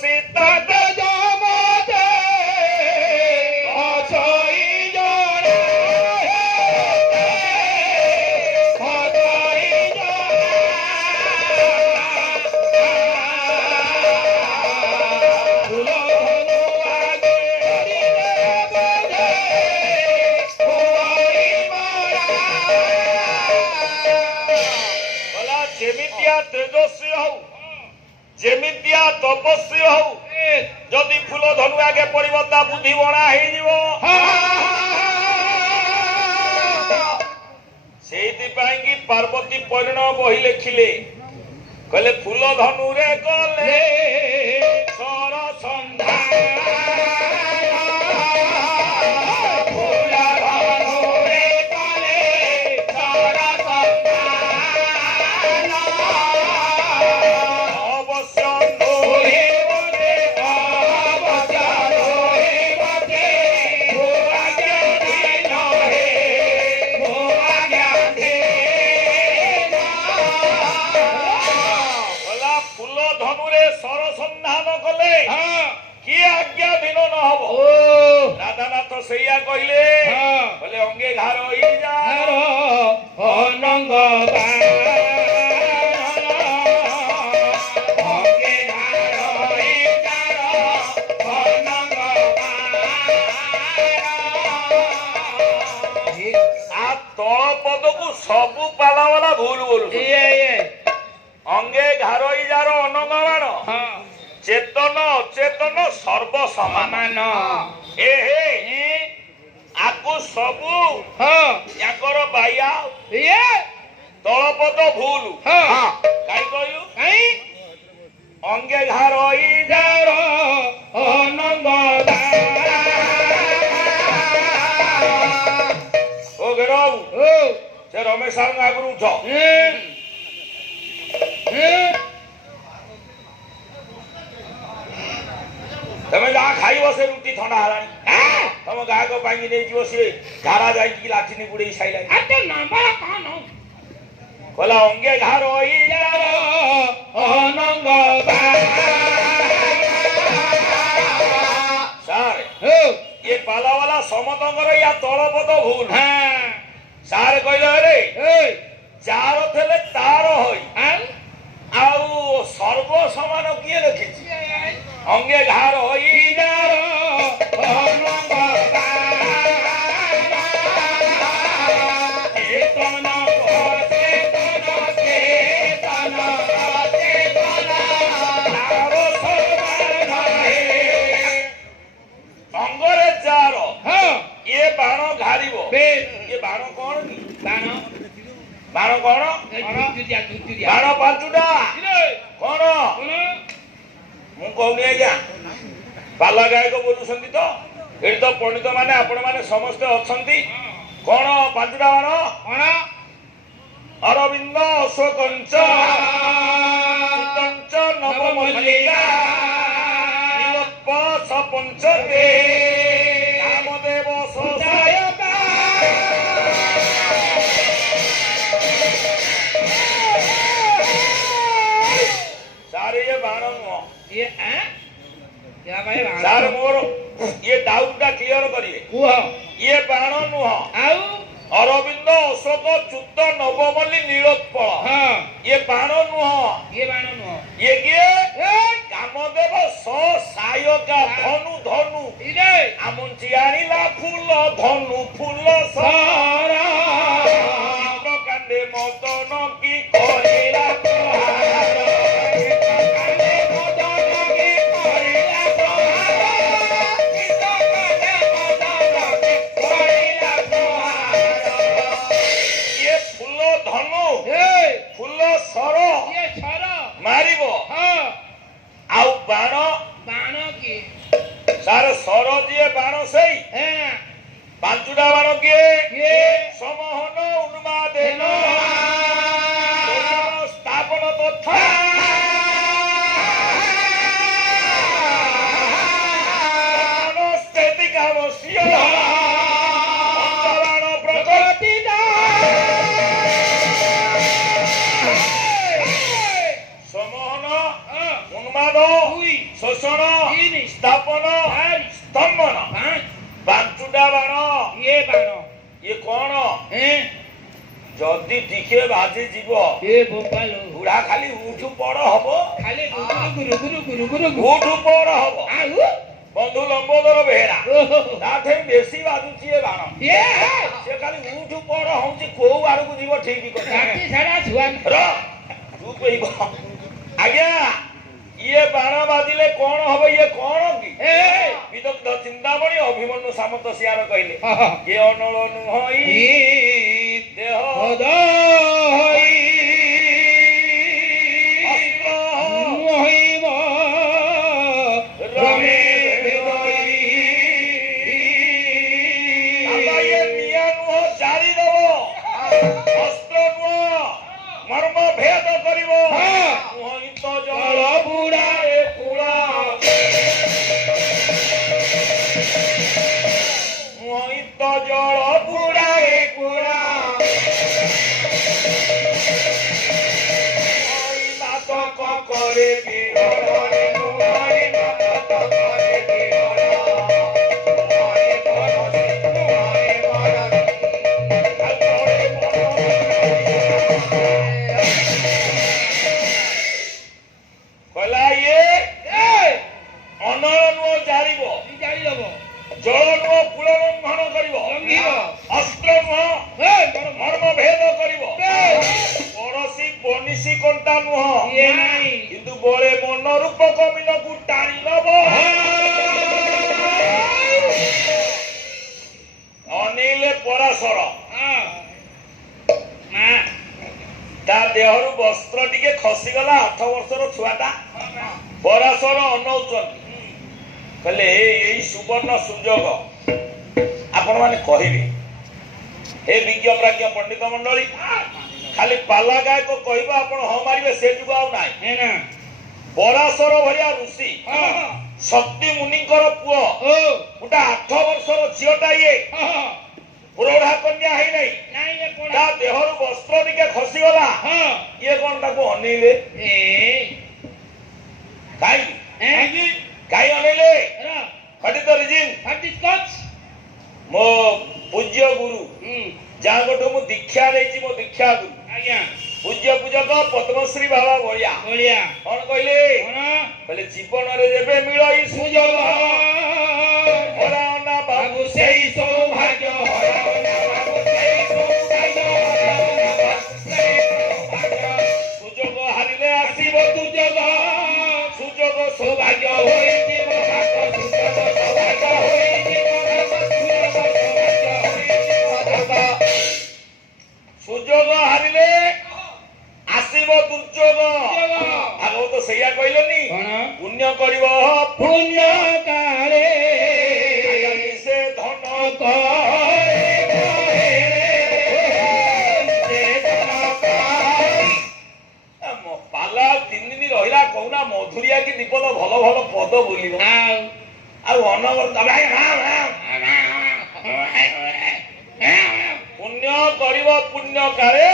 সীতা যেমিতিଆ ତପସ୍ୱୀ ହଉ ଯଦି ଫୁଲ ଧନୁ ଆଗେ ପଡିବ ତା ବୁଦ୍ଧି ବଣା ହେଇଯିବ। ସେଇଥିପାଇଁ କି ପାର୍ବତୀ ପରିଣ ବହି ଲେଖିଲେ କହିଲେ ଫୁଲ ଧନୁରେ ଗଲେ ସର ସେଇଆ କହିଲେ ବୋଲେ ଅଙ୍ଗେ ଘାର ଅନଙ୍ଗ ତଳ ପଦକୁ ସବୁ ପାଲା ବାଲା ଭୁଲ ବୋଲୁଛି। ଅଙ୍ଗେ ଘାର ଯାର ଅନଙ୍ଗ ବାଣ ଚେତନ ଅଚେତନ ସର୍ବ ସମାନ। ଆକୁ ସବୁ ୟାଙ୍କର ବାୟା ତଳପଦ ଭୁଲ କାହିଁ କହିଲୁ ଅଙ୍ଗେ ଘାର ଅନଙ୍ଗ ଓ ଗେରଉ ସେ ରମେଶ ସାରଙ୍କ ଆଗରୁ ଉଠ। ତମେ ଯାହା ଖାଇବ ସେ ରୁଟି ଥଣ୍ଡା ହେଲାଣି ତମ ଗାୟକ ପାଇଁ ନେଇଯିବ ସିଏ ଝାଡା ଯାଇକି ଲାଠିନି ବୁଡେଇ ସାଇଲାଣି। କହିଲା ଅଙ୍ଗେ ଘାର ଅନଙ୍ଗ ସାର୍ ଇଏ ପାଲା ବାଲା ସମସ୍ତଙ୍କର ୟା ତଳପଦ ଭୁଲ। ସାର୍ କହିଲେ ରେ ଯାର ଥିଲେ ତାର ହଇ ଆଉ ସର୍ବ ସମାନ କିଏ ରଖିଛି ଅଙ୍ଗେ ଘାର ଅଙ୍ଗରେ ଯାର ଇଏ ବାଣ ଘାରିବ ଇଏ ବାଣ କଣ କି ବାଣ କଣ ବାଣ ପାଞ୍ଚୁଟା କଣ ମୁଁ କହୁନି ଆଜ୍ଞା ପାଲା ଗାୟକ ବୋଲୁଛନ୍ତି ତ ଏଠି ତ ପଣ୍ଡିତ ମାନେ ଆପଣ ମାନେ ସମସ୍ତେ ଅଛନ୍ତି। କଣ ପାଞ୍ଚୁଟା ବାଣ କଣ ଅରବିନ୍ଦ ଅଶୋକଞ୍ଚ ନବମଲ୍ଲିକା ପଞ୍ଚଦେ ରାମଦେବ ସହାୟତା। ସାର୍ ଇଏ ବାଣ ନୁହଁ ସାର୍ ମୋର ଇଏ ଡାଉଟଟା କ୍ଲିୟର କରିବେ ଇଏ ବାଣ ନୁହଁ ଆଉ ଅରବିନ୍ଦ ଅଶୋକ ଚୁତ ନବମଲ୍ଲୀ ନୀଳୋତ୍ପଳ ଇଏ ବାଣ ନୁହଁ ଇଏ କିଏ କାମଦେବ ସାୟକା ଧନୁ ଧନୁ ଆମଞ୍ଚି ଆଣିଲା ଫୁଲ ଧନୁ ଫୁଲ କାଣ୍ଡେ ମଦନ କି କରିଲା ମାରିବ ଆଉ ବାଣ ସାର ସର ଯିଏ ବାଣ ସେଇ ପାଞ୍ଚୁଟା ବାଣ କିଏ ସମହନ ଉନ୍ମାଦେନ ସ୍ଥାପନ ତଥା ଶୋଷଣ ସ୍ଥାପନ ସ୍ତମ୍ଭନ ପାଞ୍ଚଟା ବାଣ ଇଏ କଣ ଯଦି ଟିକେ ବାଜି ଯିବ ବୁଢା ଖାଲି ଉଠୁ ପଡ ହବ ଉଠୁ ପଡ ହବ ବନ୍ଧୁ ଲମ୍ବୋଦର ବେହେରା ତାଠୁ ବେଶୀ ବାଜୁଛି ଏ ବାଣ ସେ ଖାଲି ଉଠୁ ପଡ ହଉଛି କୋଉ ଆଡକୁ ଯିବ ଠିକ ଆଜ୍ଞା ଇଏ ବାଣ ବାଜିଲେ କଣ ହବ ଇଏ କଣ କି ବିଦଗ୍ଧ ଚିନ୍ତାମଣି ଅଭିମନ୍ୟୁ ସାମନ୍ତ ସିଆର କହିଲେ ଏ ଅନଳ ନୁହଁ ଦେହ ମର୍ମ ଭେଦ କରିବ ଜଳ ବୁଡାଏ କୁଳା ଜଳ ବୁଡାଏ କୁଳା ନାଟକ করে ଜଳ ନୁହ କୂଳ ଲଙ୍ଘନ କରିବ ଅସ୍ତ୍ର ନୁହ ମର୍ମ ଭେଦ କରିବ ପଡ଼ୋଶୀ ବନିଶୀ କଣ୍ଟା ନୁହ କିନ୍ତୁ ବଳେ ମନ ରୂପକ ମିନକୁ ଟାଣି ନବ ଅନେଇଲେ ପରାଶର ତା ଦେହରୁ ବସ୍ତ୍ର ଟିକେ ଖସିଗଲା 8 ବର୍ଷର ଛୁଆଟା ପରାଶର ଅନଉଛନ୍ତି କହିଲେ ଏଇ ସୁବର୍ଣ୍ଣ ସୁଯୋଗ ଆପଣ ମାନେ କହିବେ हे विज्ञ प्राज्ञ पंडित मंडली खाली पाला गायक कहबा आपण ह मारिबे से जुग आउ नाही ना पराशर भरिया ऋषि शक्ति मुनिकर पुओ उटा 8 वर्षर झियोटा ये पुरोढ़ा कन्या है नहीं ता देहरु वस्त्र दिके खसी गला ये कोन ताको अनिले काई अनिले what is the reason what is cause मो पूज्य गुरु जहाँ गोटे मु दीक्षा देछि मो दीक्षा गुरु आज्ञा पूज्य पूजक पद्मश्री बाबा भलिया भलिया कोन कहले जीवन रे जेबे मिलई सुजोग हराना बाबू सेई सौभाग्य हराना बाबू सेई सौभाग्य सुजोग हारिले आसीबो दुजोग सुजोग सौभाग्य होई जीव भाग सुजोग सौभाग्य होई सुजोग हारिले आसीबो दुर्जोग आगो तो सैया कहलेनी पुण्य करिवो पुण्य कारे से धन करे से धन पाई म पाला 3 दिन रहिला कहूना मधुरिया की दीपद भल भल पद बोलिबो आ अनवर पुण्य करिव पुण्य कारे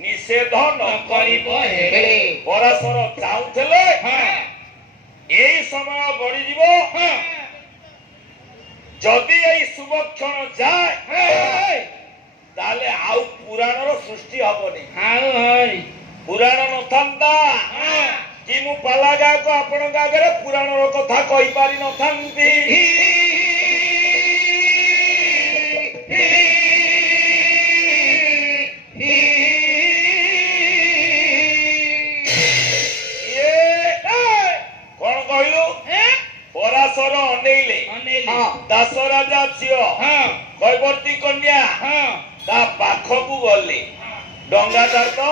निषेध न करिव हेले पराशर चाहुथले एई समय गड़ी जीवो जदि एई शुभक्षण जाए ताले आउ पुराणर सृष्टि हबनी पुराण नथंता कि मु पाला गायक आपण आगे पुराणर कथा कहि पारि नथांती पराशर अनेले दास राजा झियो कैवर्ती कन्या ता पाखकु गले डंगा दार तो